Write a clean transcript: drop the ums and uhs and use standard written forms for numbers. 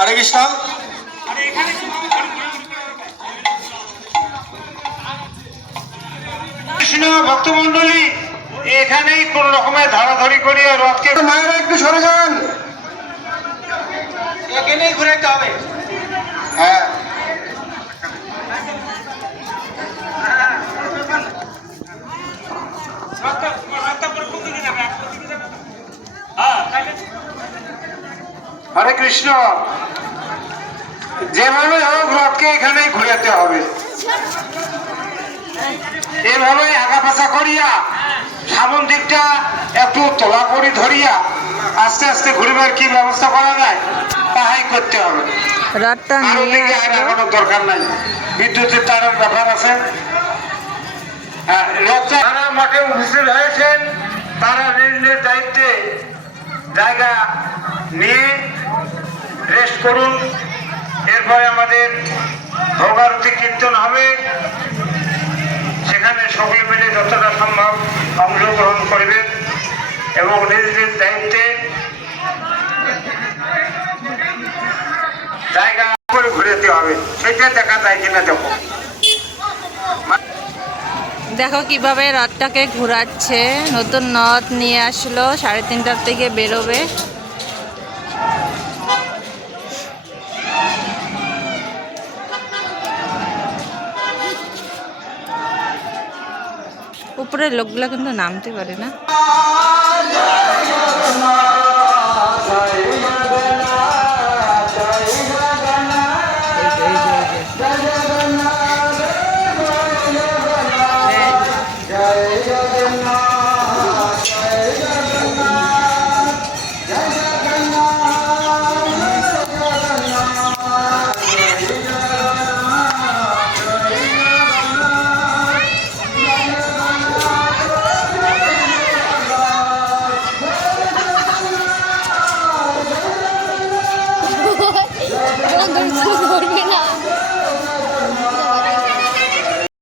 হরে কৃষ্ণ। কৃষ্ণ ভক্তমন্ডলী এখানেই কোন রকমের ধরাধরি করিয়া রথকে মায়েরা একটু সরে যান, এখানেই ঘুরাইতে হবে। হ্যাঁ হরে কৃষ্ণ, যেভাবে হোক রথকে এখানেই ঘুরাতে হবে। এভাবে আগা পাছা করিয়া সামন দিকটা একটু তোলা করি ধরিয়া আস্তে আস্তে ঘুরিবার কি ব্যবস্থা করা যায় তাহাই করতে হবে। রথটা আরো নিয়ে দিকে আর এখনো দরকার নাই, বিদ্যুতের তারের ব্যাপার আছে। যারা মাঠে উপস্থিত হয়েছেন তারা নিজ নিজ দায়িত্বে জায়গা নিয়ে রেস্ট করুন। এরপরে আমাদের ভোগারতি কীর্তন হবে, সেখানে সকলে মিলে যতটা সম্ভব অংশগ্রহণ করবেন এবং নিজ নিজ দায়িত্বে জায়গা করে ঘুরেতে হবে। সেটা দেখা যায় কিনা দেখো। দেখো কিভাবে রথটাকে ঘোরাচ্ছে। নতুন রথ নিয়ে আসলো, 3:30টার থেকে বেরোবে। উপরের লোকগুলো কিন্তু নামতে পারে না। ধরবে না।